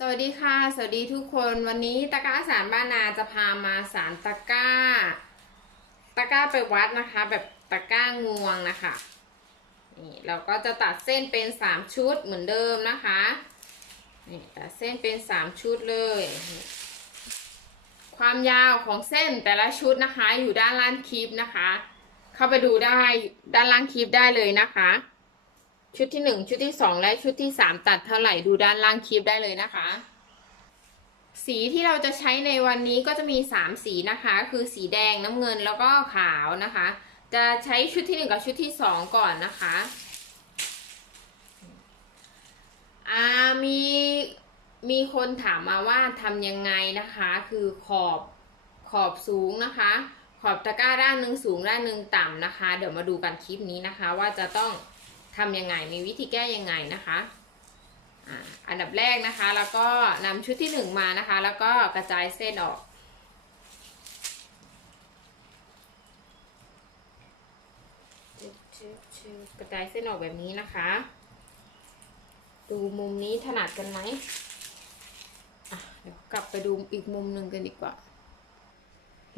สวัสดีค่ะ สวัสดีทุกคนวันนี้ตะกร้าสารบ้านนาจะพามาสารตะกร้า ตะกร้าไปวัดนะคะ แบบตะกร้างวงนะคะนี่เราก็จะตัดเส้นเป็นสามชุดเหมือนเดิมนะคะนี่ตัดเส้นเป็นสามชุดเลย ความยาวของเส้นแต่ละชุดนะคะ อยู่ด้านล่างคลิปนะคะ เข้าไปดูได้ด้านล่างคลิปได้เลยนะคะ ชุดที่หนึ่งชุดที่สองและชุดที่สามตัดเท่าไหร่ดูด้านล่างคลิปได้เลยนะคะ สีที่เราจะใช้ในวันนี้ก็จะมีสามสีนะคะ คือสีแดงน้ำเงินแล้วก็ขาวนะคะ จะใช้ชุดที่หนึ่งกับชุดที่สองก่อนนะคะอ่ามีมีคนถามมาว่าทำยังไงนะคะ คือขอบขอบสูงนะคะ ขอบตะกร้าด้านหนึ่งสูงด้านหนึ่งต่ำนะคะ เดี๋ยวมาดูกันคลิปนี้นะคะว่าจะต้อง ทำยังไงมีวิธีแก้ยังไงนะคะอันดับแรกนะคะ แล้วก็นำชุดที่หนึ่งมานะคะ แล้วก็กระจายเส้นออกกระจายเส้นออกแบบนี้นะคะ ดูมุมนี้ถนัดกันไหมเดี๋ยวกลับไปดูอีกมุมหนึ่งกันดีกว่า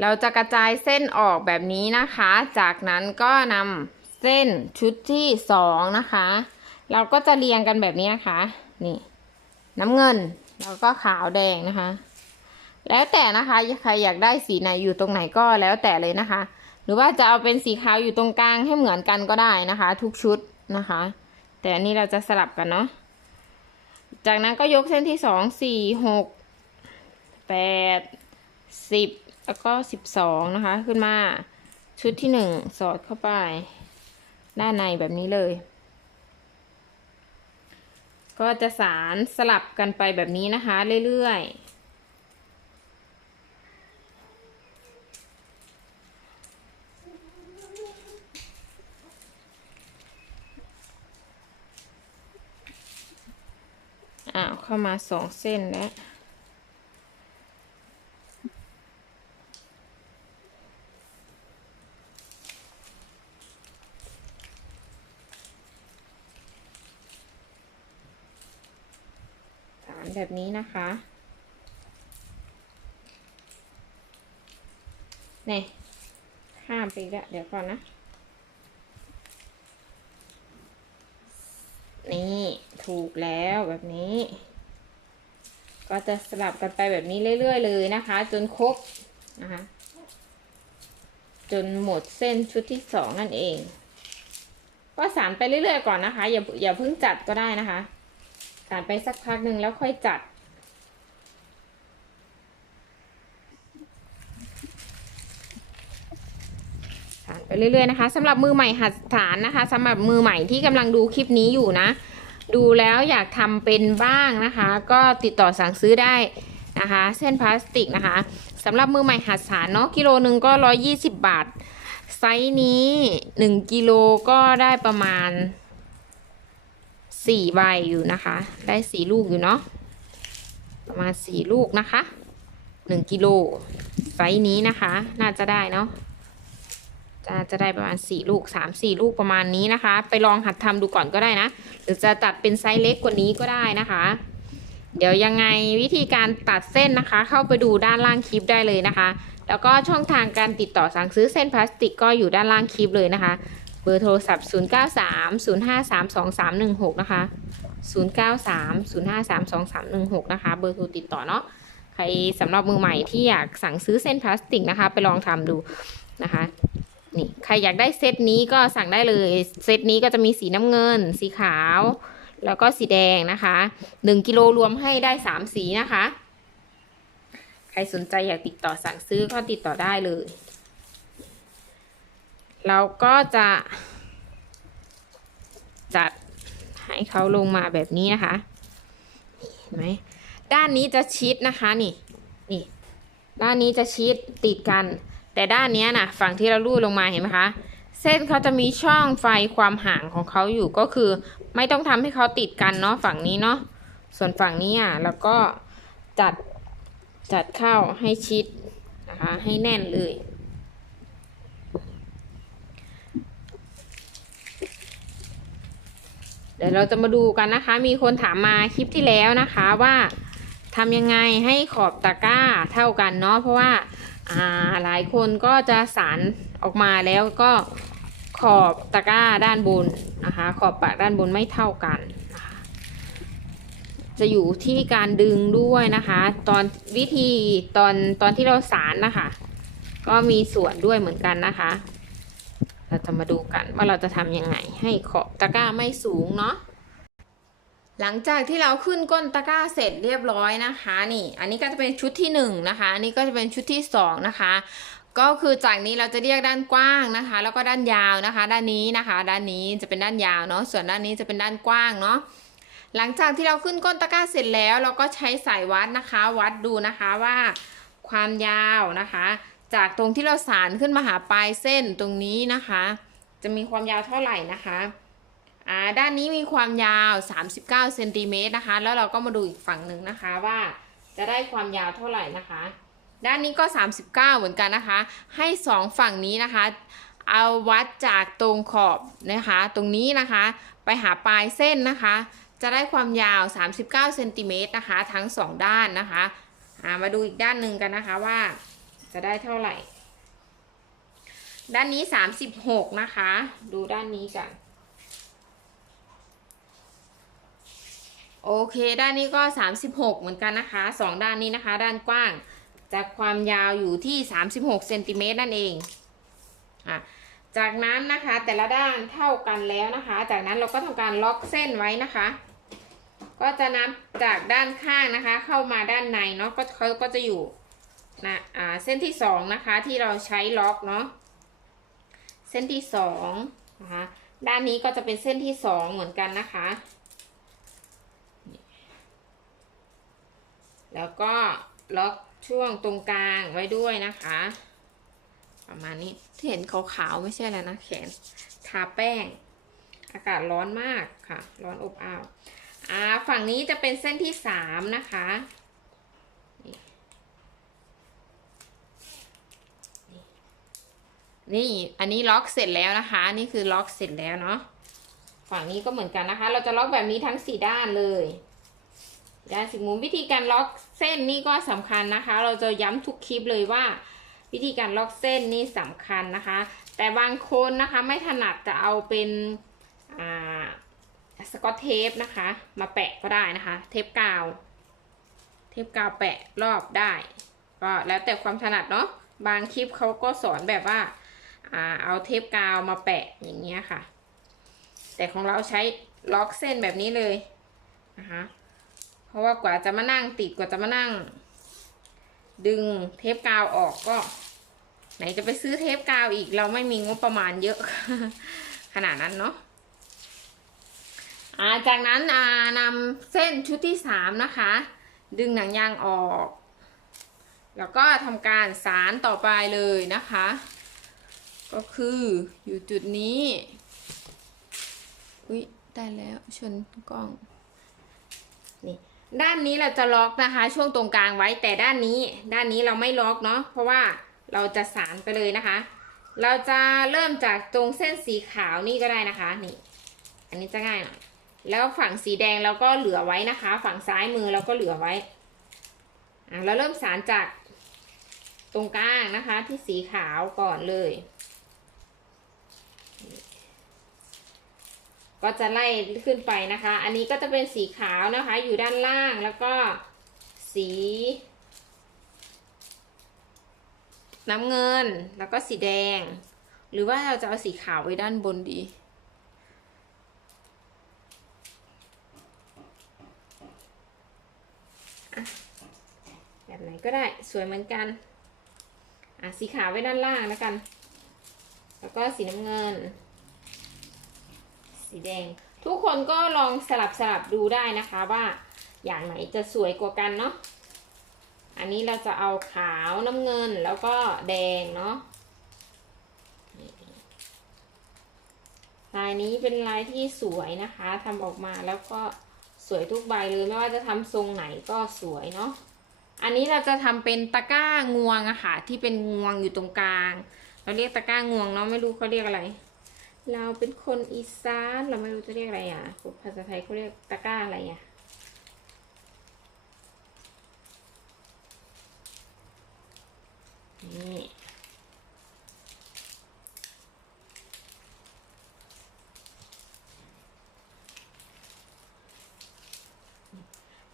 เราจะกระจายเส้นออกแบบนี้นะคะ จากนั้นก็นำ เส้นชุดที่สองนะคะ เราก็จะเรียงกันแบบนี้นะคะ นี่ น้ำเงินแล้วก็ขาวแดงนะคะ แล้วแต่นะคะใครอยากได้สีไหนอยู่ตรงไหนก็แล้วแต่เลยนะคะ หรือว่าจะเอาเป็นสีขาวอยู่ตรงกลางให้เหมือนกันก็ได้นะคะ ทุกชุดนะคะ แต่อันนี้เราจะสลับกันเนาะจากนั้นก็ยกเส้นที่สองสี่หกแปดสิบแล้วก็สิบสองนะคะ ขึ้นมาชุดที่หนึ่งสอดเข้าไป ด้านในแบบนี้เลย ก็จะสารสลับกันไปแบบนี้นะคะ เรื่อยๆอ้าวเข้ามาสองเส้นแล้ว แบบนี้นะคะนี่ข้ามไปแล้วเดี๋ยวก่อนนะ นี่ถูกแล้วแบบนี้ ก็จะสลับกันไปแบบนี้เรื่อย ๆ เลยนะคะ จนครบนะคะจนหมดเส้นชุดที่สองนั่นเอง ก็สารไปเรื่อย ๆ ก่อนนะคะ อย่าอย่าเพิ่งจัดก็ได้นะคะ สานไปสักพักหนึ่งแล้วค่อยจัดสานไปเรื่อยๆนะคะสำหรับมือใหม่หัดสานนะคะสำหรับมือใหม่ที่กำลังดูคลิปนี้อยู่นะ ดูแล้วอยากทำเป็นบ้างนะคะ ก็ติดต่อสั่งซื้อได้นะคะ เส้นพลาสติกนะคะสำหรับมือใหม่หัดสานเนาะกิโลหนึ่งก็ร้อยี่สิบบาทไซส์นี้หนึ่งกิโลก็ได้ประมาณ สี่ใบอยู่นะคะ ได้สี่ลูกอยู่เนาะประมาณสี่ลูกนะคะหนึ่งกิโลไซส์นี้นะคะ น่าจะได้เนาะจะจะได้ประมาณสี่ลูกสามสี่ลูกประมาณนี้นะคะ ไปลองหัดทำดูก่อนก็ได้นะ หรือจะตัดเป็นไซส์เล็กกว่านี้ก็ได้นะคะ เดี๋ยวยังไงวิธีการตัดเส้นนะคะ เข้าไปดูด้านล่างคลิปได้เลยนะคะ แล้วก็ช่องทางการติดต่อสั่งซื้อเส้นพลาสติกก็อยู่ด้านล่างคลิปเลยนะคะ อร์โทรศัพท์ 093 053 2316 นะคะ 093 053 2316 นะคะ เบอร์โทรติดต่อเนาะ ใครสำหรับมือใหม่ที่อยากสั่งซื้อเส้นพลาสติกนะคะ ไปลองทำดูนะคะ นี่ ใครอยากได้เซตนี้ก็สั่งได้เลย เซตนี้ก็จะมีสีน้ำเงิน สีขาว แล้วก็สีแดงนะคะ 1กิโลรวมให้ได้ 3 สีนะคะ ใครสนใจอยากติดต่อสั่งซื้อก็ติดต่อได้เลย เราก็จะจัดให้เขาลงมาแบบนี้นะคะเห็นไหมด้านนี้จะชิดนะคะนี่นี่ด้านนี้จะชิดติดกัน แต่ด้านนี้นะฝั่งที่เราลูดลงมาเห็นไหมคะ เส้นเขาจะมีช่องไฟความห่างของเขาอยู่ก็คือ ไม่ต้องทำให้เขาติดกันเนาะฝั่งนี้เนาะส่วนฝั่งนี้อะแล้วก็จัดจัดเข้าให้ชิดนะคะให้แน่นเลย เดี๋ยวเราจะมาดูกันนะคะ มีคนถามมาคลิปที่แล้วนะคะว่าทำยังไงให้ขอบตะกร้าเท่ากันเนาะเพราะว่าอ่าหลายคนก็จะสารออกมาแล้วก็ขอบตะกร้าด้านบนนะคะ ขอบปากด้านบนไม่เท่ากันนะคะจะอยู่ที่การดึงด้วยนะคะ ตอนวิธีตอนตอนที่เราสารนะคะ ก็มีส่วนด้วยเหมือนกันนะคะ เราจะมาดูกันว่าเราจะทำยังไง ให้ขอบตะกร้าไม่สูงเนาะหลังจากที่เราขึ้นก้นตะกร้าเสร็จเรียบร้อยนะคะ นี่ อันนี้ก็จะเป็นชุดที่หนึ่งนะคะ อันนี้ก็จะเป็นชุดที่สองนะคะ ก็คือจากนี้เราจะเรียกด้านกว้างนะคะ แล้วก็ด้านยาวนะคะ ด้านนี้นะคะ ด้านนี้จะเป็นด้านยาวเนาะส่วนด้านนี้จะเป็นด้านกว้างเนาะหลังจากที่เราขึ้นก้นตะกร้าเสร็จแล้ว เราก็ใช้สายวัดนะคะ วัดดูนะคะว่า ความยาวนะคะ จากตรงที่เราสารขึ้นมาหาปลายเส้นตรงนี้นะคะ จะมีความยาวเท่าไหร่นะคะอ่าด้านนี้มีความยาว 39เซนติเมตรนะคะ แล้วเราก็มาดูอีกฝั่งหนึ่งนะคะว่าจะได้ความยาวเท่าไหร่นะคะ ด้านนี้ก็ 39 เหมือนกันนะคะ ให้สองฝั่งนี้นะคะ เอาวัดจากตรงขอบนะคะ ตรงนี้นะคะ ไปหาปลายเส้นนะคะ จะได้ความยาว 39เซนติเมตรนะคะ ทั้งสองด้านนะคะามาดูอีกด้านหนึ่งกันนะคะว่า จะได้เท่าไหร่ ด้านนี้36นะคะ ดูด้านนี้กัน โอเค ด้านนี้ก็36เหมือนกันนะคะสองด้านนี้นะคะ ด้านกว้างจากความยาวอยู่ที่36เซนติเมตรนั่นเองอะจากนั้นนะคะแต่ละด้านเท่ากันแล้วนะคะ จากนั้นเราก็ทำการล็อกเส้นไว้นะคะ ก็จะนับจากด้านข้างนะคะ เข้ามาด้านในเนาะก็เขาก็จะอยู่ นะอ่าเส้นที่สองนะคะที่เราใช้ล็อกเนาะเส้นที่สองนะคะด้านนี้ก็จะเป็นเส้นที่สองเหมือนกันนะคะ แล้วก็ล็อกช่วงตรงกลางไว้ด้วยนะคะ ประมาณนี้ที่เห็นขาวๆไม่ใช่แล้วนะแขนทาแป้ง อากาศร้อนมากค่ะ ร้อนอบอ้าวอ่าฝั่งนี้จะเป็นเส้นที่สามนะคะ นี่อันนี้ล็อกเสร็จแล้วนะคะ นี่คือล็อกเสร็จแล้วเนาะฝั่งนี้ก็เหมือนกันนะคะ เราจะล็อกแบบนี้ทั้งสี่ด้านเลยด้านสิบมุมวิธีการล็อกเส้นนี่ก็สำคัญนะคะ เราจะย้ำทุกคลิปเลยว่า วิธีการล็อกเส้นนี่สำคัญนะคะ แต่บางคนนะคะไม่ถนัดจะเอาเป็นอ่าสกอตเทปนะคะ มาแปะก็ได้นะคะ เทปกาว เทปกาวแปะรอบได้ก็แล้วแต่ความถนัดเนาะบางคลิปเขาก็สอนแบบว่า อ่าเอาเทปกาวมาแปะอย่างเงี้ยค่ะ แต่ของเราใช้ล็อกเส้นแบบนี้เลยนะคะเพราะว่ากว่าจะมานั่งติดกว่าจะมานั่ง ดึงเทปกาวออกก็ ไหนจะไปซื้อเทปกาวอีก เราไม่มีงบประมาณเยอะ ขนาดนั้นเนาะาจากนั้นนำเส้นชุดที่สามนะคะ ดึงหนังยางออก แล้วก็ทำการสารต่อไปเลยนะคะ ก็คืออยู่จุดนี้ อุ้ยได้แล้วชนกล้อง นี่ ด้านนี้เราจะล็อกนะคะ ช่วงตรงกลางไว้แต่ด้านนี้ ด้านนี้เราไม่ล็อกเนาะเพราะว่าเราจะสานไปเลยนะคะ เราจะเริ่มจากตรงเส้นสีขาวนี่ก็ได้นะคะ นี่ อันนี้จะง่ายหน่อยแล้วฝั่งสีแดงเราก็เหลือไว้นะคะ ฝั่งซ้ายมือเราก็เหลือไว้อะเราเริ่มสานจากตรงกลางนะคะที่สีขาวก่อนเลย ก็จะไล่ขึ้นไปนะคะ อันนี้ก็จะเป็นสีขาวนะคะอยู่ด้านล่างแล้วก็สี น้ำเงินแล้วก็สีแดง หรือว่าเราจะเอาสีขาวไว้ด้านบนดี แบบไหนก็ได้สวยเหมือนกัน อะสีขาวไว้ด้านล่างแล้วกัน แล้วก็สีน้ำเงิน สีแดง ทุกคนก็ลองสลับสลับดูได้นะคะว่าอย่างไหนจะสวยกว่ากันเนาะอันนี้เราจะเอาขาวน้ำเงินแล้วก็แดงเนาะลายนี้เป็นลายที่สวยนะคะทำออกมาแล้วก็สวยทุกใบเลยไม่ว่าจะทำทรงไหนก็สวยเนาะอันนี้เราจะทำเป็นตะก้างวงอะค่ะที่เป็นงวงอยู่ตรงกลาง เราเรียกตะก้างวงเนาะไม่รู้เขาเรียกอะไร เราเป็นคนอีสานเราไม่รู้จะเรียกอะไรอะภาษาไทยเขาเรียกตะก้าอะไรอะนี่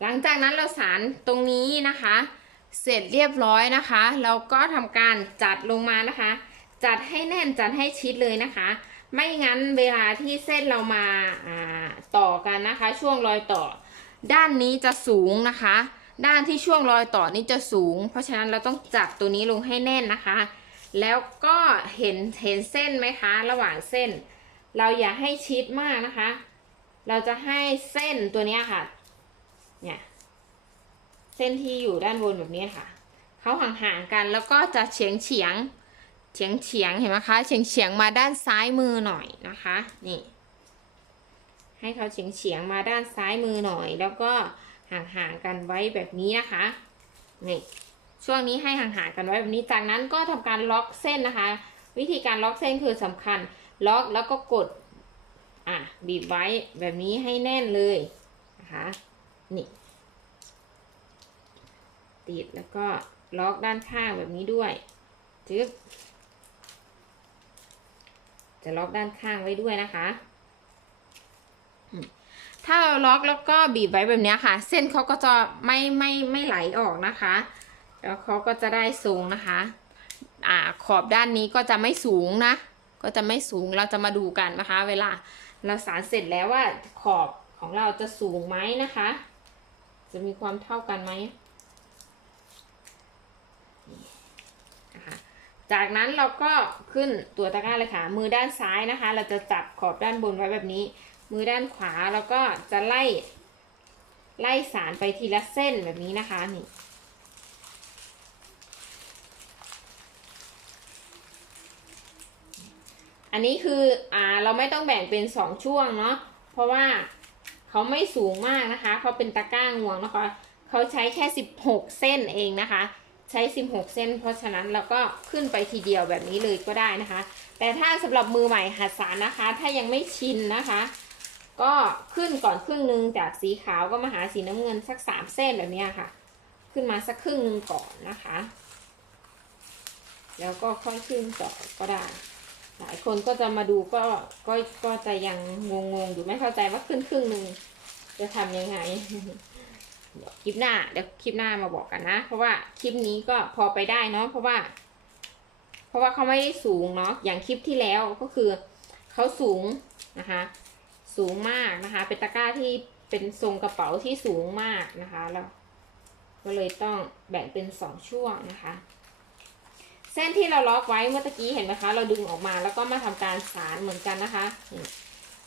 หลังจากนั้นเราสารตรงนี้นะคะ เสร็จเรียบร้อยนะคะ เราก็ทำการจัดลงมานะคะ จัดให้แน่นจัดให้ชิดเลยนะคะ ไม่งั้นเวลาที่เส้นเรามาต่อกันนะคะ ช่วงรอยต่อ ด้านนี้จะสูงนะคะ ด้านที่ช่วงรอยต่อนี้จะสูง เพราะฉะนั้นเราต้องจับตัวนี้ลงให้แน่นนะคะ แล้วก็เห็นเห็นเส้นไหมคะ ระหว่างเส้น เราอย่าให้ชิดมากนะคะ เราจะให้เส้นตัวนี้ค่ะเนี่ยเส้นที่อยู่ด้านบนแบบนี้ค่ะเขาห่างๆกันแล้วก็จะเฉียงเฉียง เฉียงเฉียงเห็นไหมคะเฉียงเฉียงมาด้านซ้ายมือหน่อยนะคะนี่ ให้เขาเฉียงเฉียงมาด้านซ้ายมือหน่อย แล้วก็ห่างๆกันไว้แบบนี้นะคะนี่ช่วงนี้ให้ห่างๆกันไว้แบบนี้จากนั้นก็ทำการล็อกเส้นนะคะ วิธีการล็อกเส้นคือสำคัญ ล็อกแล้วก็กดอะบีบไว้แบบนี้ให้แน่นเลยนะคะนี่ติดแล้วก็ล็อกด้านข้างแบบนี้ด้วยจึ๊บ จะล็อกด้านข้างไว้ด้วยนะคะถ้าเราล็อกแล้วก็บีบไว้แบบนี้ค่ะ เส้นเขาก็จะไม่ไม่ไม่ไหลออกนะคะ แล้วเขาก็จะได้ทรงนะคะอ่าขอบด้านนี้ก็จะไม่สูงนะ ก็จะไม่สูงเราจะมาดูกันนะคะ เวลาเราสารเสร็จแล้วว่าขอบของเราจะสูงไหมนะคะ จะมีความเท่ากันไหมนี่นะคะ จากนั้นเราก็ขึ้นตัวตะกร้าเลยค่ะ มือด้านซ้ายนะคะ เราจะจับขอบด้านบนไว้แบบนี้ มือด้านขวาเราก็จะไล่ ไล่สารไปทีละเส้นแบบนี้นะคะนี่อันนี้คืออ่าเราไม่ต้องแบ่งเป็นสองช่วงเนาะเพราะว่าเขาไม่สูงมากนะคะเขาเป็นตะกร้างวงนะคะเขาใช้แค่สิบหกเส้นเองนะคะ ใช้สิบหกเส้น เพราะฉะนั้นเราก็ขึ้นไปทีเดียวแบบนี้เลยก็ได้นะคะ แต่ถ้าสำหรับมือใหม่หัดสารนะคะ ถ้ายังไม่ชินนะคะ ก็ขึ้นก่อนครึ่งหนึ่งจากสีขาวก็มาหาสีน้ำเงินสักสามเส้นแบบนี้ค่ะ ขึ้นมาสักครึ่งหนึ่งก่อนนะคะ แล้วก็ค่อยขึ้นต่อก็ได้ หลายคนก็จะมาดูก็ก็ก็จะยังงงๆอยู่ไม่เข้าใจว่าขึ้นครึ่งหนึ่งจะทำยังไง คลิปหน้าเดี๋ยวคลิปหน้ามาบอกกันนะ เพราะว่าคลิปนี้ก็พอไปได้เนาะเพราะว่า เพราะว่าเขาไม่ได้สูงเนาะอย่างคลิปที่แล้วก็คือเขาสูงนะคะ สูงมากนะคะ เป็นตะกร้าที่เป็นทรงกระเป๋าที่สูงมากนะคะแล้วก็เลยต้องแบ่งเป็นสองช่วงนะคะ เส้นที่เราล็อกไว้เมื่อตะกี้เห็นไหมคะ เราดึงออกมาแล้วก็มาทำการสารเหมือนกันนะคะ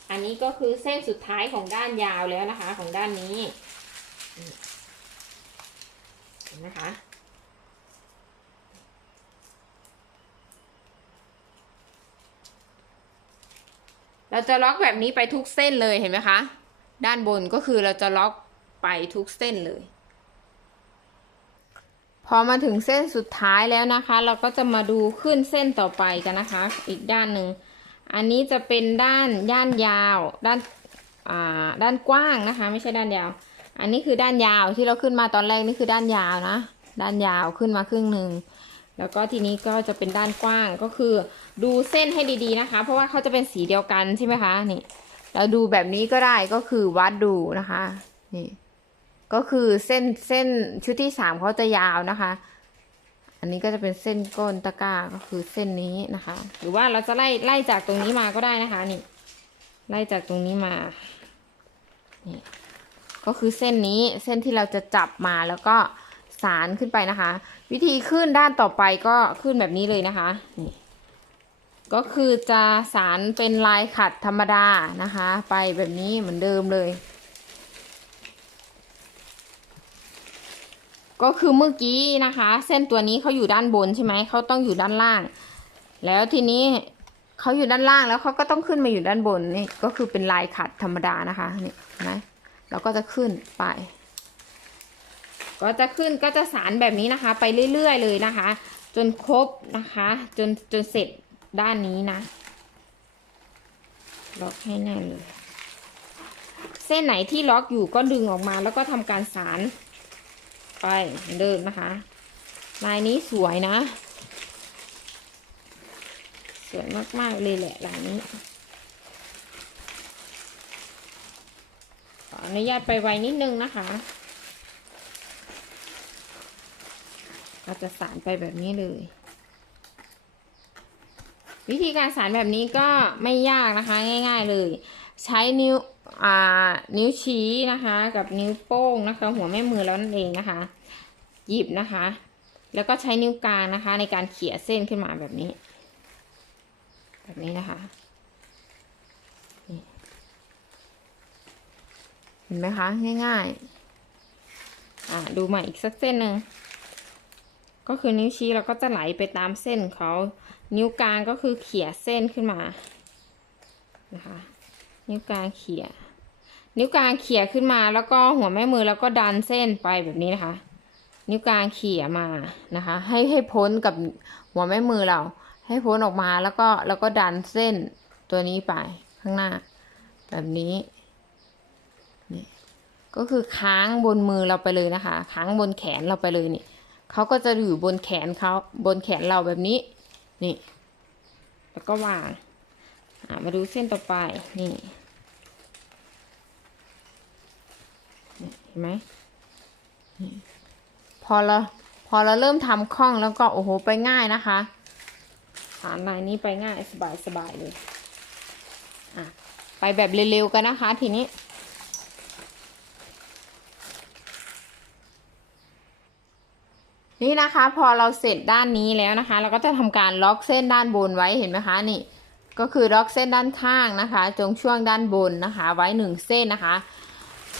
อันนี้ก็คือเส้นสุดท้ายของด้านยาวแล้วนะคะ ของด้านนี้ เห็นนะคะเราจะล็อกแบบนี้ไปทุกเส้นเลยเห็นไหมคะ ด้านบนก็คือเราจะล็อกไปทุกเส้นเลย พอมาถึงเส้นสุดท้ายแล้วนะคะ เราก็จะมาดูขึ้นเส้นต่อไปกันนะคะ อีกด้านหนึ่ง อันนี้จะเป็นด้านย่านยาว ด้านอ่าด้านกว้างนะคะ ไม่ใช่ด้านยาว อันนี้คือด้านยาวที่เราขึ้นมาตอนแรกนี่คือด้านยาวนะ ด้านยาวขึ้นมาครึ่งหนึ่งแล้วก็ทีนี้ก็จะเป็นด้านกว้างก็คือดูเส้นให้ดีๆนะคะ เพราะว่าเขาจะเป็นสีเดียวกันใช่ไหมคะนี่เราดูแบบนี้ก็ได้ก็คือวัดดูนะคะนี่ก็คือเส้นเส้นชุดที่สามเขาจะยาวนะคะ อันนี้ก็จะเป็นเส้นก้นตะกร้าก็คือเส้นนี้นะคะ หรือว่าเราจะไล่ไล่จากตรงนี้มาก็ได้นะคะนี่ไล่จากตรงนี้มานี่ ก็คือเส้นนี้เส้นที่เราจะจับมาแล้วก็สารขึ้นไปนะคะ วิธีขึ้นด้านต่อไปก็ขึ้นแบบนี้เลยนะคะนี่ก็คือจะสารเป็นลายขัดธรรมดานะคะ ไปแบบนี้เหมือนเดิมเลย ก็คือเมื่อกี้นะคะ เส้นตัวนี้เขาอยู่ด้านบนใช่ไหมเขาต้องอยู่ด้านล่าง แล้วทีนี้เขาอยู่ด้านล่างแล้วเขาก็ต้องขึ้นมาอยู่ด้านบนนี่ก็คือเป็นลายขัดธรรมดานะคะนี่เห็นไหม เราก็จะขึ้นไป ก็จะขึ้นก็จะสารแบบนี้นะคะ ไปเรื่อยๆเลยนะคะ จนครบนะคะ จนจนเสร็จด้านนี้นะล็อกให้แน่นเลย เส้นไหนที่ล็อกอยู่ก็ดึงออกมาแล้วก็ทำการสารไปเดิมนะคะลายนี้สวยนะ สวยมาก ๆ เลยแหละร้านนี้ ขออนุญาตไปไวนิดนึงนะคะ เราจะสารไปแบบนี้เลย วิธีการสารแบบนี้ก็ไม่ยากนะคะง่าย ๆเลย ใช้นิ้วอ่านิ้วชี้นะคะ กับนิ้วโป้งนะคะ หัวแม่มือแล้วนั่นเองนะคะ หยิบนะคะ แล้วก็ใช้นิ้วกลางนะคะ ในการเขี่ยเส้นขึ้นมาแบบนี้ แบบนี้นะคะ เห็นไหมคะ ง่ายๆ อ่าดูใหม่อีกสักเส้นหนึ่งก็คือนิ้วชี้เราก็จะไหลไปตามเส้นเขา นิ้วกลางก็คือเขี่ยเส้นขึ้นมานะคะนิ้วกลางเขี่ยนิ้วกลางเขี่ยขึ้นมา แล้วก็หัวแม่มือแล้วก็ดันเส้นไปแบบนี้นะคะ นิ้วกลางเขี่ยมานะคะ ให้ให้พ้นกับหัวแม่มือเรา ให้พ้นออกมาแล้วก็แล้วก็ดันเส้นตัวนี้ไปข้างหน้า แบบนี้ ก็คือค้างบนมือเราไปเลยนะคะ ค้างบนแขนเราไปเลยนี่เขาก็จะอยู่บนแขนเขาบนแขนเราแบบนี้ นี่ แล้วก็วางมาดูเส้นต่อไป นี่เห็นไหมพอเราพอเราเริ่มทำคล่องแล้วก็โอ้โหไปง่ายนะคะฐานลายนี้ไปง่ายสบายสบายเลย อะ ไปแบบเร็วๆกันนะคะทีนี้ นี่นะคะพอเราเสร็จด้านนี้แล้วนะคะ เราก็จะทำการล็อกเส้นด้านบนไว้เห็นไหมคะนี่ก็คือล็อกเส้นด้านข้างนะคะตรงช่วงด้านบนนะคะ ไว้หนึ่งเส้นนะคะ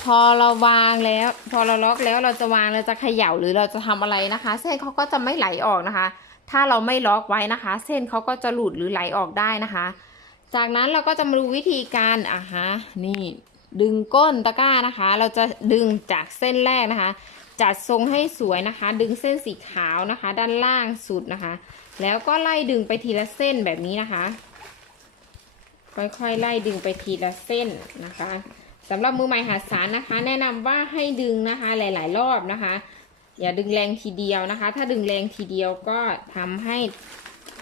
พอเราวางแล้ว พอเราล็อกแล้วเราจะวางเราจะเขย่าหรือเราจะทำอะไรนะคะ เส้นเขาก็จะไม่ไหลออกนะคะ ถ้าเราไม่ล็อกไว้นะคะ เส้นเขาก็จะหลุดหรือไหลออกได้นะคะ จากนั้นเราก็จะมาดูวิธีการอะฮะนี่ดึงก้นตะกร้านะคะ เราจะดึงจากเส้นแรกนะคะ จัดทรงให้สวยนะคะ ดึงเส้นสีขาวนะคะ ด้านล่างสุดนะคะ แล้วก็ไล่ดึงไปทีละเส้นแบบนี้นะคะ ค่อยๆไล่ดึงไปทีละเส้นนะคะสำหรับมือใหม่หัดสารนะคะ แนะนำว่าให้ดึงนะคะ หลาย ๆ รอบนะคะ อย่าดึงแรงทีเดียวนะคะ ถ้าดึงแรงทีเดียวก็ทำให้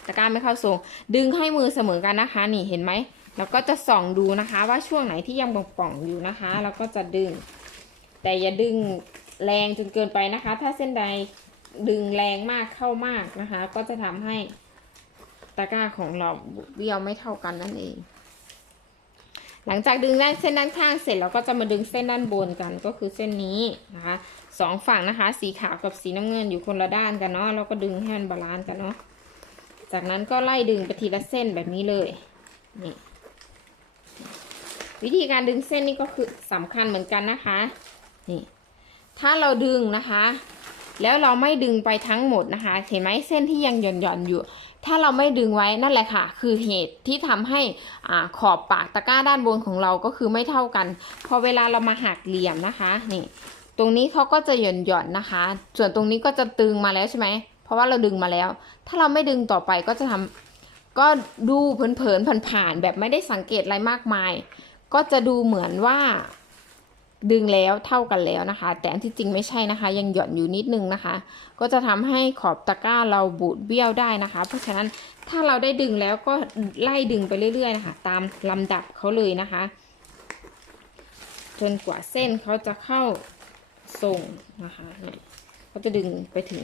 ตะกร้าไม่เข้าทรง ดึงให้มือเสมอกันนะคะ นี่เห็นไหมแล้วก็จะส่องดูนะคะ ว่าช่วงไหนที่ยังป่องๆอยู่นะคะแล้วก็จะดึง แต่อย่าดึง แรงจนเกินไปนะคะ ถ้าเส้นใดดึงแรงมากเข้ามากนะคะ ก็จะทำให้ตะกร้าของเราเบี้ยวไม่เท่ากันนั่นเอง หลังจากดึงด้านเส้นด้านข้างเสร็จเราก็จะมาดึงเส้นด้านบนกันก็คือเส้นนี้นะคะสองฝั่งนะคะ สีขาวกับสีน้ำเงินอยู่คนละด้านกันเนาะแล้วก็ดึงให้มันบาลานซ์กันเนาะจากนั้นก็ไล่ดึงไปทีละเส้นแบบนี้เลยนี่วิธีการดึงเส้นนี่ก็คือสำคัญเหมือนกันนะคะนี่ ถ้าเราดึงนะคะ แล้วเราไม่ดึงไปทั้งหมดนะคะ เห็นไหมเส้นที่ยังหย่อนหย่อนอยู่ ถ้าเราไม่ดึงไว้นั่นแหละค่ะ คือเหตุที่ทำให้อขอบปากตะกร้าด้านบนของเราก็คือไม่เท่ากัน พอเวลาเรามาหักเหลี่ยมนะคะนี่ตรงนี้เขาก็จะหย่อนหย่อนนะคะ ส่วนตรงนี้ก็จะตึงมาแล้วใช่ไหมเพราะว่าเราดึงมาแล้ว ถ้าเราไม่ดึงต่อไปก็จะทำก็ดูเผินๆผ่านๆแบบไม่ได้สังเกตอะไรมากมาย ก็จะดูเหมือนว่า ดึงแล้วเท่ากันแล้วนะคะ แต่อันที่จริงไม่ใช่นะคะ ยังหย่อนอยู่นิดนึงนะคะ ก็จะทำให้ขอบตะกร้าเราบูดเบี้ยวได้นะคะ เพราะฉะนั้นถ้าเราได้ดึงแล้วก็ไล่ดึงไปเรื่อยๆนะคะ ตามลำดับเขาเลยนะคะ จนกว่าเส้นเขาจะเข้าทรงนะคะเขาจะดึงไปถึง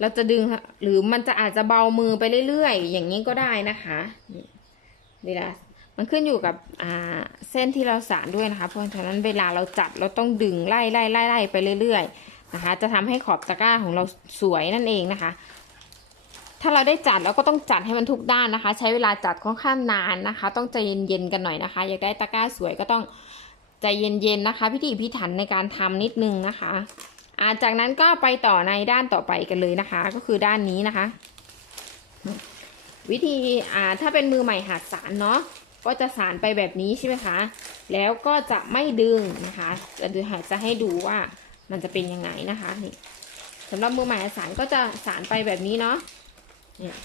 เราจะดึงหรือมันจะอาจจะเบามือไปเรื่อยๆ อย่างนี้ก็ได้นะคะนี่เวลา มันขึ้นอยู่กับอ่าเส้นที่เราสานด้วยนะคะ เพราะฉะนั้นเวลาเราจัดเราต้องดึงไล่ไล่ไล่ไล่ไปเรื่อยๆนะคะ จะทำให้ขอบตะกร้าของเราสวยนั่นเองนะคะ ถ้าเราได้จัดเราก็ต้องจัดให้มันทุกด้านนะคะ ใช้เวลาจัดค่อนข้างนานนะคะ ต้องใจเย็นๆกันหน่อยนะคะ อยากได้ตะกร้าสวยก็ต้องใจเย็นๆนะคะ พิถีพิถันในการทำนิดนึงนะคะอาจากนั้นก็ไปต่อในด้านต่อไปกันเลยนะคะ ก็คือด้านนี้นะคะ วิธีอ่าถ้าเป็นมือใหม่หัดสารเนาะ ก็จะสารไปแบบนี้ใช่ไหมคะ แล้วก็จะไม่ดึงนะคะจะดูจะให้ดูว่ามันจะเป็นยังไงนะคะนี่สำหรับมือใหม่สารก็จะสารไปแบบนี้เนาะเนี่ย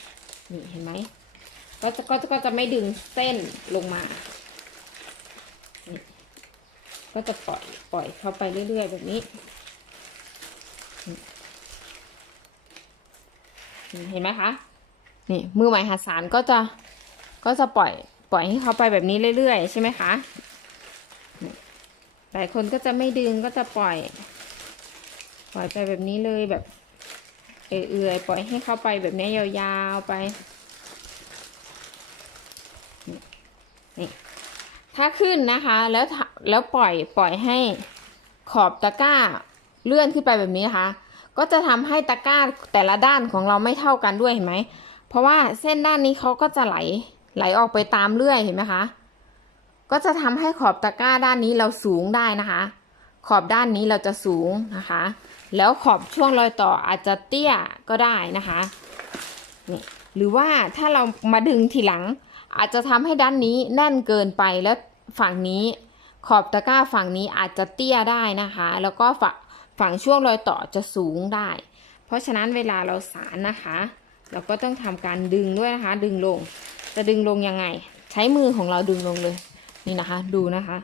นี่เห็นไหมก็จะก็จะก็จะไม่ดึงเส้นลงมา ก็จะปล่อยปล่อยเข้าไปเรื่อย ๆ แบบนี้ เห็นไหมคะ นี่มือใหม่หัดสารก็จะก็จะปล่อย ปล่อยให้เขาไปแบบนี้เรื่อยๆ ใช่ไหมคะหลายคนก็จะไม่ดึงก็จะปล่อย ปล่อยไปแบบนี้เลยแบบเอื่อยๆปล่อยให้เขาไปแบบนี้ยาวๆไปนี่ถ้าขึ้นนะคะแล้วแล้วปล่อยปล่อยให้ขอบตะกร้าเลื่อนขึ้นไปแบบนี้นะคะ ก็จะทำให้ตะกร้าแต่ละด้านของเราไม่เท่ากันด้วยเห็นไหมเพราะว่าเส้นด้านนี้เขาก็จะไหล ไหลออกไปตามเลื่อยเห็นไหมคะ ก็จะทำให้ขอบตะกร้าด้านนี้เราสูงได้นะคะ ขอบด้านนี้เราจะสูงนะคะ แล้วขอบช่วงรอยต่ออาจจะเตี้ยก็ได้นะคะนี่หรือว่าถ้าเรามาดึงทีหลัง อาจจะทำให้ด้านนี้แน่นเกินไปแล้วฝั่งนี้ ขอบตะกร้าฝั่งนี้อาจจะเตี้ยได้นะคะ แล้วก็ฝั่งฝั่งช่วงรอยต่อจะสูงได้ เพราะฉะนั้นเวลาเราสารนะคะ เราก็ต้องทำการดึงด้วยนะคะ ดึงลง จะดึงลงยังไง ใช้มือของเราดึงลงเลย นี่นะคะ ดูนะคะ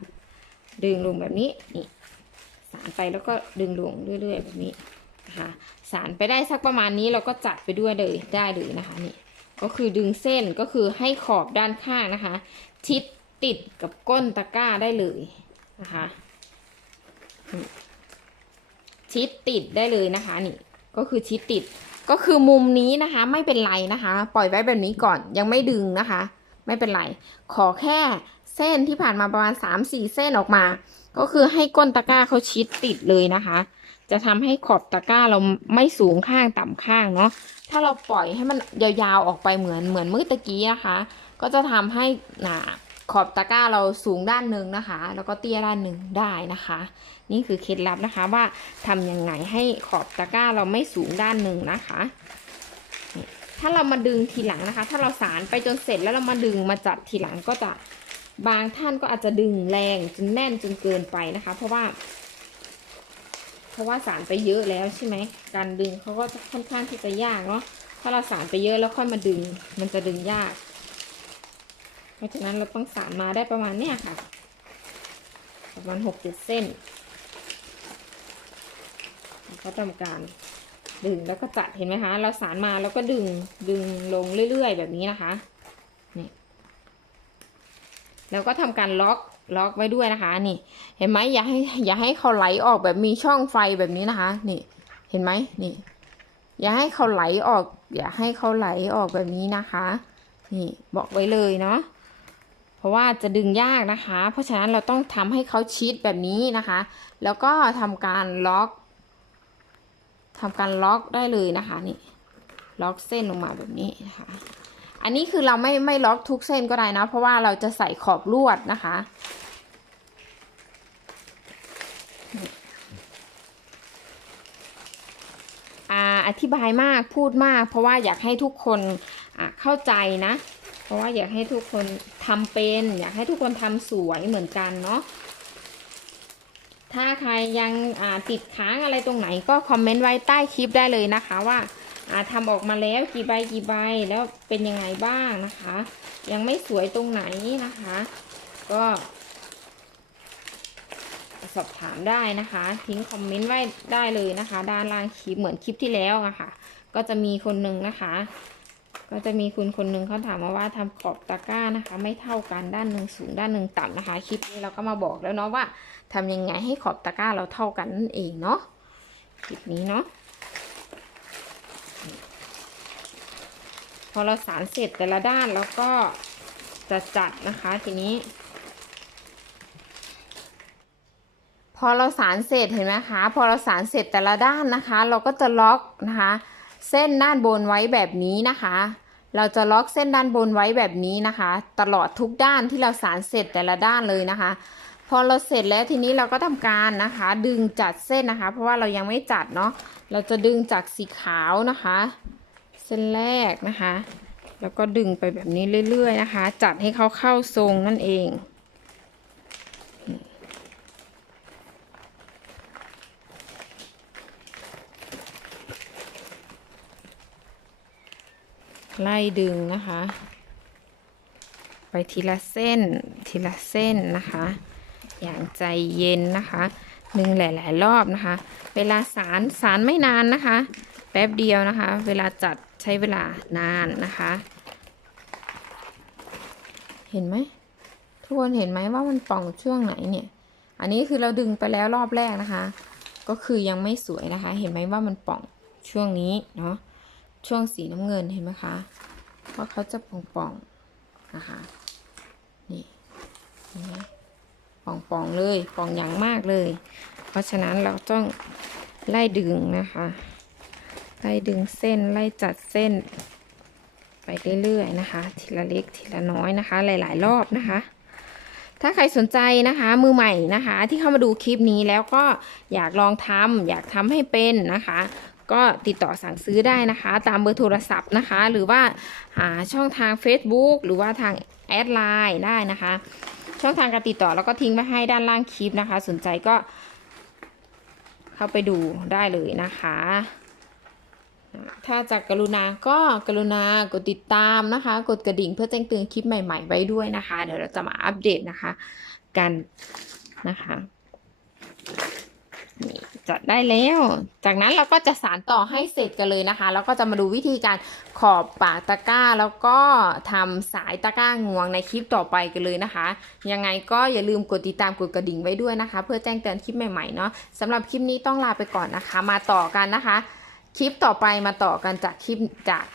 ดึงลงแบบนี้นี่สารไปแล้วก็ดึงลงเรื่อยๆแบบนี้นะคะสารไปได้สักประมาณนี้เราก็จัดไปด้วยเลยได้เลยนะคะนี่ก็คือดึงเส้นก็คือให้ขอบด้านข้างนะคะ ชิดติดกับก้นตะกร้าได้เลยนะคะชิดติดได้เลยนะคะนี่ก็คือชิดติด ก็คือมุมนี้นะคะไม่เป็นไรนะคะ ปล่อยไว้แบบนี้ก่อนยังไม่ดึงนะคะ ไม่เป็นไร ขอแค่เส้นที่ผ่านมาประมาณ 3-4 เส้นออกมา ก็คือให้ก้นตะกร้าเขาชิดติดเลยนะคะ จะทำให้ขอบตะกร้าเราไม่สูงข้างต่ำข้างเนาะถ้าเราปล่อยให้มันยาวๆออกไปเหมือนเหมือนเมื่อตะกี้นะคะ ก็จะทำให้หนา ขอบตะกร้าเราสูงด้านหนึ่งนะคะ แล้วก็เตี้ยด้านหนึ่งได้นะคะ นี่คือเคล็ดลับนะคะว่าทำยังไงให้ขอบตะกร้าเราไม่สูงด้านหนึ่งนะคะ ถ้าเรามาดึงทีหลังนะคะ ถ้าเราสารไปจนเสร็จแล้วเรามาดึงมาจัดทีหลังก็จะบางท่านก็อาจจะดึงแรงจนแน่นจนเกินไปนะคะ เพราะว่า เพราะว่าสารไปเยอะแล้วใช่ไหมการดึงเขาก็จะค่อนข้างที่จะยากเนาะถ้าเราสารไปเยอะแล้วค่อยมาดึง มันจะดึงยาก เพราะฉะนั้นเราต้องสารมาได้ประมาณเนี้ยค่ะ ประมาณหกเจ็ดเส้นแล้วก็ทำการดึงแล้วก็จัดเห็นไหมคะ เราสารมาแล้วก็ดึงดึงลงเรื่อย ๆ แบบนี้นะคะนี่แล้วก็ทำการล็อกล็อกไว้ด้วยนะคะนี่ เห็นไหมอย่าให้อย่าให้เขาไหลออกแบบมีช่องไฟแบบนี้นะคะ นี่ เห็นไหมนี่ อย่าให้เขาไหลออก อย่าให้เขาไหลออกแบบนี้นะคะ นี่บอกไว้เลยเนาะ เพราะว่าจะดึงยากนะคะ เพราะฉะนั้นเราต้องทำให้เขาชิดแบบนี้นะคะ แล้วก็ทำการล็อกทำการล็อกได้เลยนะคะนี่ล็อกเส้นลงมาแบบนี้นะคะ อันนี้คือเราไม่ไม่ล็อกทุกเส้นก็ได้นะ เพราะว่าเราจะใส่ขอบลวดนะคะอ่าอธิบายมากพูดมาก เพราะว่าอยากให้ทุกคนอะเข้าใจนะ เพราะว่าอยากให้ทุกคนทำเป็น อยากให้ทุกคนทำสวยเหมือนกันเนาะถ้าใครยังติดค้างอะไรตรงไหนก็คอมเมนต์ไว้ใต้คลิปได้เลยนะคะว่าอ่าทำออกมาแล้วกี่ใบกี่ใบแล้วเป็นยังไงบ้างนะคะ ยังไม่สวยตรงไหนนะคะ ก็สอบถามได้นะคะ ทิ้งคอมเมนต์ไว้ได้เลยนะคะ ด้านล่างคลิปเหมือนคลิปที่แล้วอะค่ะ ก็จะมีคนหนึ่งนะคะ ก็จะมีคุณคนหนึ่งเขาถามมาว่าทำขอบตะกร้านะคะ ไม่เท่ากันด้านหนึ่งสูงด้านหนึ่งต่ำนะคะคลิปนี้เราก็มาบอกแล้วเนาะว่าทำยังไงให้ขอบตะกร้าเราเท่ากันนั่นเองเนาะคลิปนี้เนาะพอเราสารเสร็จแต่ละด้านแล้วก็จะจัดนะคะทีนี้ พอเราสารเสร็จเห็นไหมคะพอเราสารเสร็จแต่ละด้านนะคะ เราก็จะล็อกนะคะเส้นด้านบนไว้แบบนี้นะคะ เราจะล็อกเส้นด้านบนไว้แบบนี้นะคะ ตลอดทุกด้านที่เราสารเสร็จแต่ละด้านเลยนะคะ พอเราเสร็จแล้วทีนี้เราก็ทำการนะคะ ดึงจัดเส้นนะคะ เพราะว่าเรายังไม่จัดเนาะเราจะดึงจากสีขาวนะคะ เส้นแรกนะคะ แล้วก็ดึงไปแบบนี้เรื่อย ๆ นะคะ จัดให้เขาเข้าทรงนั่นเอง ไล่ดึงนะคะ ไปทีละเส้นทีละเส้นนะคะ อย่างใจเย็นนะคะดึงหลาย ๆ รอบนะคะ เวลาสารสารไม่นานนะคะ แป๊บเดียวนะคะ เวลาจัดใช้เวลานานนะคะ เห็นไหมทุกคนเห็นไหมว่ามันป่องช่วงไหนเนี่ย อันนี้คือเราดึงไปแล้วรอบแรกนะคะ ก็คือยังไม่สวยนะคะ เห็นไหมว่ามันป่องช่วงนี้เนาะ ช่วงสีน้ำเงินเห็นไหมคะ เพราะเขาจะป่องๆนะคะ นี่นป่องๆเลยป่องอย่างมากเลย เพราะฉะนั้นเราต้องไล่ดึงนะคะ ไล่ดึงเส้นไล่จัดเส้น ไปเรื่อยๆนะคะ ทีละเล็กทีละน้อยนะคะ หลาย ๆ รอบนะคะ ถ้าใครสนใจนะคะ มือใหม่นะคะ ที่เข้ามาดูคลิปนี้แล้วก็อยากลองทำอยากทำให้เป็นนะคะ ก็ติดต่อสั่งซื้อได้นะคะ ตามเบอร์โทรศัพท์นะคะ หรือว่าหาช่องทาง Facebook หรือว่าทางแอดไลน์ได้นะคะ ช่องทางการติดต่อแล้วก็ทิ้งไว้ให้ด้านล่างคลิปนะคะ สนใจก็ เข้าไปดูได้เลยนะคะถ้าจากกรุณาก็กรุณากดติดตามนะคะ กดกระดิ่งเพื่อแจ้งเตือนคลิปใหม่ ๆ ไว้ด้วยนะคะ เดี๋ยวเราจะมาอัปเดตนะคะ กันนะคะนี่ จัดได้แล้ว จากนั้นเราก็จะสานต่อให้เสร็จกันเลยนะคะ แล้วก็จะมาดูวิธีการขอบปากตะกร้า แล้วก็ทำสายตะกร้างวงในคลิปต่อไปกันเลยนะคะ ยังไงก็อย่าลืมกดติดตามกดกระดิ่งไว้ด้วยนะคะ เพื่อแจ้งเตือนคลิปใหม่ๆเนาะสำหรับคลิปนี้ต้องลาไปก่อนนะคะ มาต่อกันนะคะ คลิปต่อไปมาต่อกันจากคลิปจาก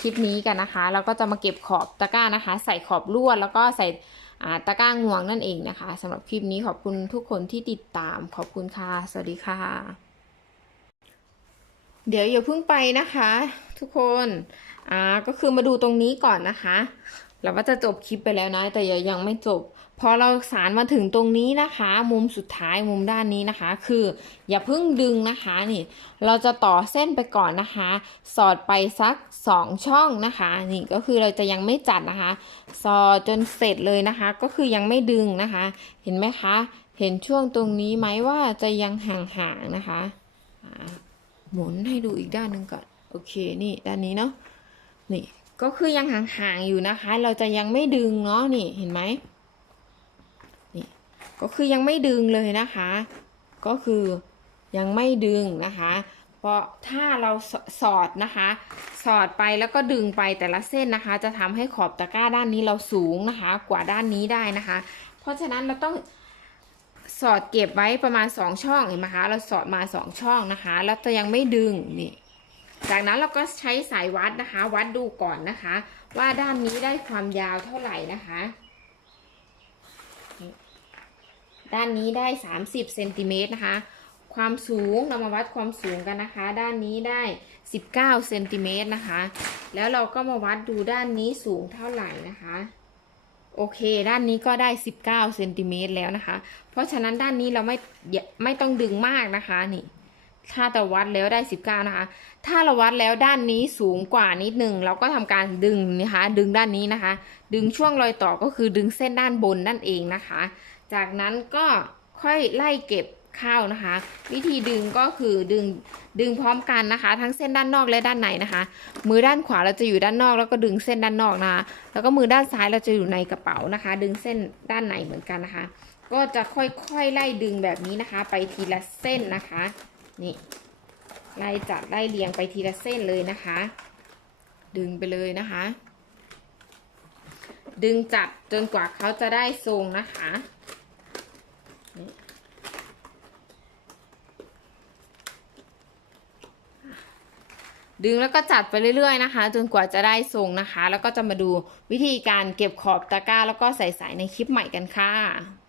คลิปนี้กันนะคะ แล้วก็จะมาเก็บขอบตะกร้านะคะ ใส่ขอบลวดแล้วก็ใส่ ตะก้างวงนั่นเองนะคะสำหรับคลิปนี้ขอบคุณทุกคนที่ติดตามขอบคุณค่ะ สวัสดีค่ะ เดี๋ยวอย่าเพิ่งไปนะคะ ทุกคนอ่าก็คือมาดูตรงนี้ก่อนนะคะ เราก็จะจบคลิปไปแล้วนะ แต่ยังไม่จบ พอเราสารมาถึงตรงนี้นะคะ มุมสุดท้ายมุมด้านนี้นะคะ คือ อย่าเพิ่งดึงนะคะนี่ เราจะต่อเส้นไปก่อนนะคะ สอดไปสักสองช่องนะคะ นี่ก็คือเราจะยังไม่จัดนะคะ สอดจนเสร็จเลยนะคะ ก็คือยังไม่ดึงนะคะ เห็นไหมคะ เห็นช่วงตรงนี้ไหมว่าจะยังห่างๆนะคะหมุนให้ดูอีกด้านหนึ่งก่อนโอเคนี่ด้านนี้เนาะนี่ก็คือยังห่างๆอยู่นะคะ เราจะยังไม่ดึงเนาะนี่เห็นไหม ก็คือยังไม่ดึงเลยนะคะ ก็คือยังไม่ดึงนะคะ เพราะถ้าเราสอดนะคะ สอดไปแล้วก็ดึงไปแต่ละเส้นนะคะ จะทำให้ขอบตะกร้าด้านนี้เราสูงนะคะ กว่าด้านนี้ได้นะคะ เพราะฉะนั้นเราต้องสอดเก็บไว้ประมาณ 2 ช่องเห็นไหมคะ เราสอดมา 2 ช่องนะคะ แล้วจะยังไม่ดึงนี่ จากนั้นเราก็ใช้สายวัดนะคะ วัดดูก่อนนะคะ ว่าด้านนี้ได้ความยาวเท่าไหร่นะคะ ด้านนี้ได้ 30เซนติเมตรนะคะ ความสูงเรามาวัดความสูงกันนะคะ ด้านนี้ได้ 19เซนติเมตรนะคะ แล้วเราก็มาวัดดูด้านนี้สูงเท่าไหร่นะคะ โอเค ด้านนี้ก็ได้ 19เซนติเมตรแล้วนะคะ เพราะฉะนั้นด้านนี้เราไม่ไม่ต้องดึงมากนะคะนี่ถ้าแต่วัดแล้วได้ 19 นะคะ ถ้าเราวัดแล้วด้านนี้สูงกว่านิดหนึ่งเราก็ทำการดึงนะคะ ดึงด้านนี้นะคะ ดึงช่วงรอยต่อก็คือดึงเส้นด้านบนนั่นเองนะคะ จากนั้นก็ค่อยไล่เก็บเข้านะคะ วิธีดึงก็คือดึงดึงพร้อมกันนะคะ ทั้งเส้นด้านนอกและด้านในนะคะ มือด้านขวาเราจะอยู่ด้านนอก แล้วก็ดึงเส้นด้านนอกนะคะแล้วก็มือด้านซ้ายเราจะอยู่ในกระเป๋านะคะ ดึงเส้นด้านในเหมือนกันนะคะ ก็จะค่อยๆไล่ดึงแบบนี้นะคะ ไปทีละเส้นนะคะนี่ไล่จัดไล่เรียงไปทีละเส้นเลยนะคะ ดึงไปเลยนะคะ ดึงจัดจนกว่าเขาจะได้ทรงนะคะ ดึงแล้วก็จัดไปเรื่อยๆนะคะ จนกว่าจะได้ทรงนะคะ แล้วก็จะมาดูวิธีการเก็บขอบตะกร้า แล้วก็ใส่สายในคลิปใหม่กันค่ะ